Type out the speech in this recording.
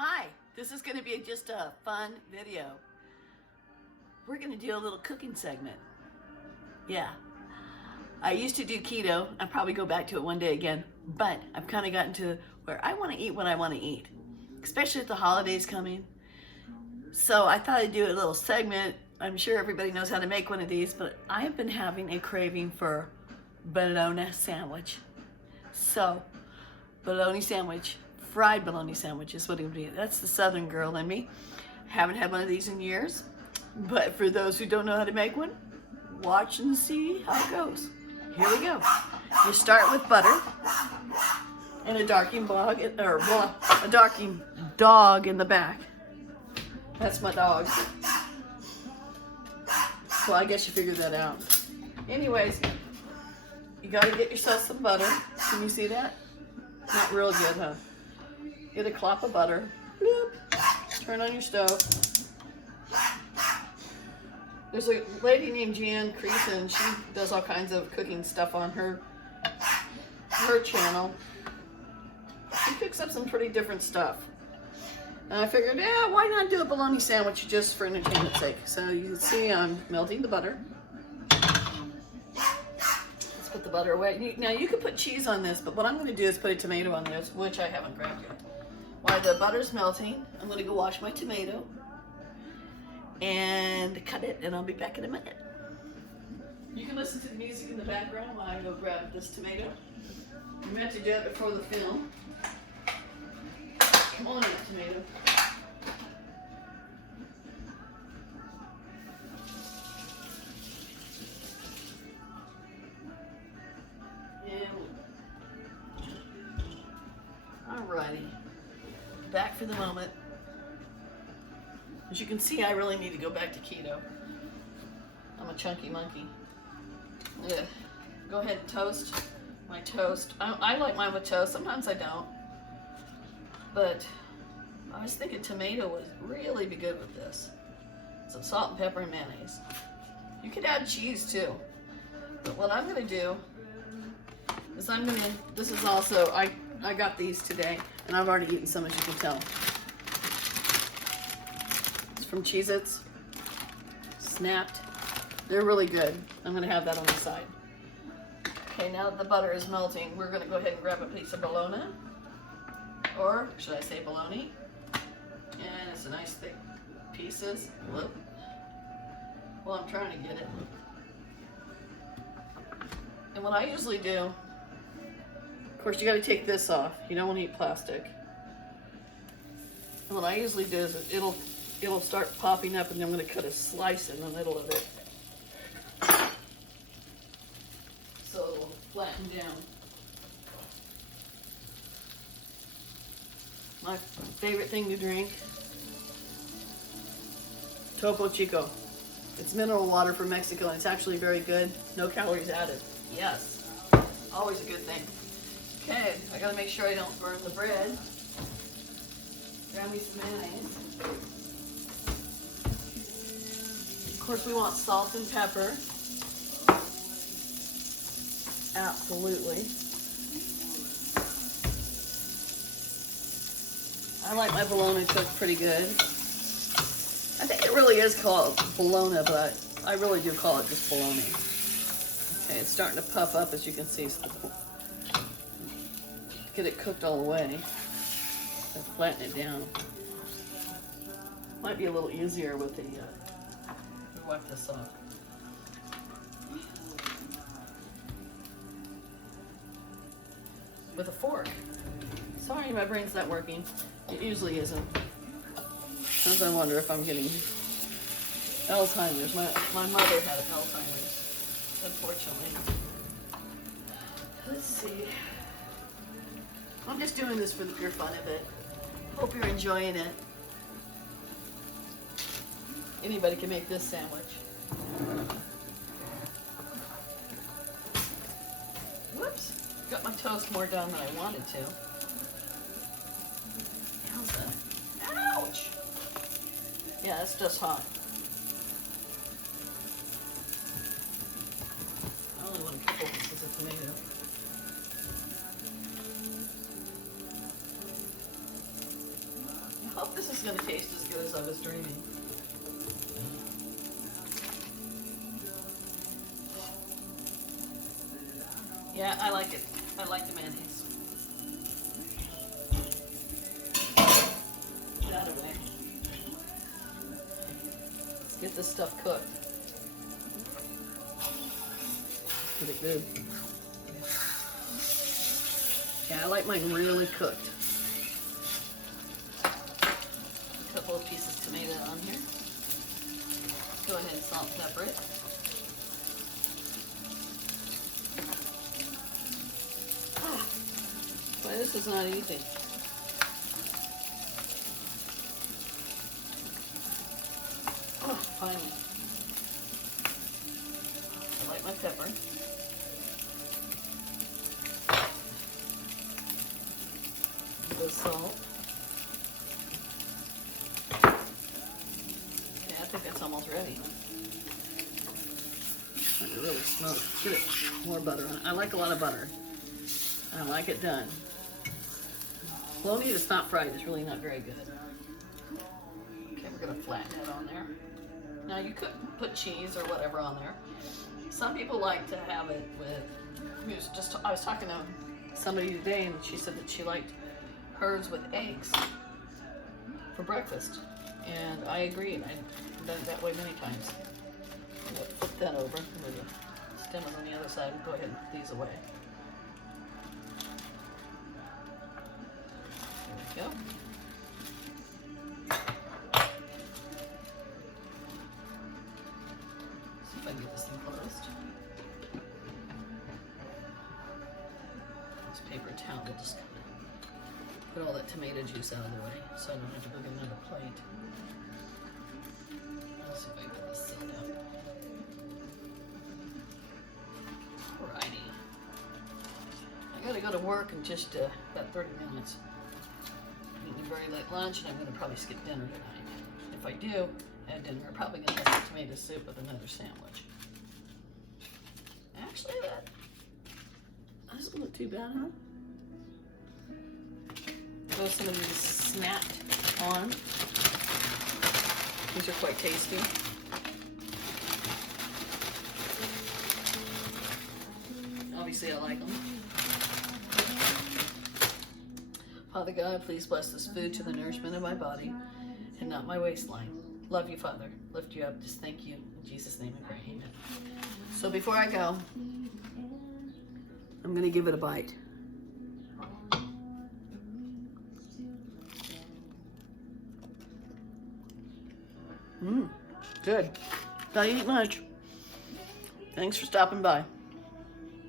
Hi, this is going to be just a fun video. We're going to do a little cooking segment. Yeah, I used to do keto. I'll probably go back to it one day again, but I've kind of gotten to where I want to eat what I want to eat, especially with the holidays coming. So I thought I'd do a little segment. I'm sure everybody knows how to make one of these, but I have been having a craving for bologna sandwich. So, bologna sandwich. Fried bologna sandwich is what it would be. That's the southern girl in me. Haven't had one of these in years, but for those who don't know how to make one, watch and see how it goes. Here we go. You start with butter and a darking a darking dog in the back. That's my dog. Well, I guess you figured that out. Anyways, you gotta get yourself some butter. Can you see that? Not real good, huh? Get a clop of butter. Bloop. Turn on your stove. There's a lady named Jan Creason. She does all kinds of cooking stuff on her channel. She picks up some pretty different stuff. And I figured, yeah, why not do a bologna sandwich just for entertainment's sake? So you can see I'm melting the butter. Let's put the butter away. Now you can put cheese on this, but what I'm going to do is put a tomato on this, which I haven't grabbed yet. While the butter's melting, I'm going to go wash my tomato and cut it, and I'll be back in a minute. You can listen to the music in the background while I go grab this tomato. I meant to do it before the film. Come on in, tomato. Alrighty. Back for the moment. As you can see, I really need to go back to keto. I'm a chunky monkey. Yeah. Go ahead and toast my toast. I like mine with toast. Sometimes I don't. But I was thinking tomato would really be good with this. Some salt and pepper and mayonnaise. You could add cheese too. But what I'm going to do is this is also, I got these today, and I've already eaten some, as you can tell. It's from Cheez-Its. Snapped. They're really good. I'm going to have that on the side. Okay, now that the butter is melting, we're going to go ahead and grab a piece of bologna. Or should I say bologna? And it's a nice thick pieces. Whoop. Well, I'm trying to get it. And what I usually do, of course, you got to take this off. You don't want to eat plastic. And what I usually do is it'll start popping up, and then I'm going to cut a slice in the middle of it, so it'll flatten down. My favorite thing to drink, Topo Chico. It's mineral water from Mexico, and it's actually very good. No calories added. Yes, always a good thing. Okay, I gotta make sure I don't burn the bread. Grab me some mayonnaise. Of course, we want salt and pepper. Absolutely. I like my bologna cooked pretty good. I think it really is called bologna, but I really do call it just bologna. Okay, it's starting to puff up, as you can see. So get it cooked all the way. And flatten it down. Might be a little easier with the. Wipe this off. With a fork. Sorry, my brain's not working. It usually isn't. Sometimes I wonder if I'm getting Alzheimer's. My mother had Alzheimer's, unfortunately. Let's see. I'm just doing this for the pure fun of it. Hope you're enjoying it. Anybody can make this sandwich. Whoops. Got my toast more done than I wanted to. Ouch! Yeah, it's just hot. I only want a couple pieces of tomato. Hope this is going to taste as good as I was dreaming. Yeah, I like it. I like the mayonnaise. Get out of the way. Let's get this stuff cooked. Pretty good. Yeah, I like mine really cooked. A couple of pieces of tomato on here. Go ahead and salt and pepper it. Boy, this is not easy. Oh, finally. I like my pepper. The salt. Yeah, I think that's almost ready. Let it really smoke. Get it more butter on it. I like a lot of butter. I like it done. Bologna that's not fried is really not very good. Okay, we're gonna flatten it on there. Now you could put cheese or whatever on there. Some people like to have it with, I was talking to somebody today and she said that she liked hers with eggs for breakfast. And I agreed. I've done it that way many times. I'm gonna flip that over. I'm gonna stem it on the other side and go ahead and put these away. There we go. See if I can get this thing closed. This paper towel will just put all that tomato juice out of the way so I don't have to go get another plate. Let's see if I can get this sealed up. Alrighty. I gotta go to work in just about 30 minutes. I'm eating a very late lunch and I'm gonna probably skip dinner tonight. If I do have dinner, I'm probably gonna have some tomato soup with another sandwich. Actually, that doesn't look too bad, huh? Those some of these snapped on. These are quite tasty. Obviously, I like them. Father God, please bless this food to the nourishment of my body and not my waistline. Love you, Father. Lift you up. Just thank you. In Jesus' name I pray. Amen. So before I go, I'm going to give it a bite. Good. Don't eat much. Thanks for stopping by.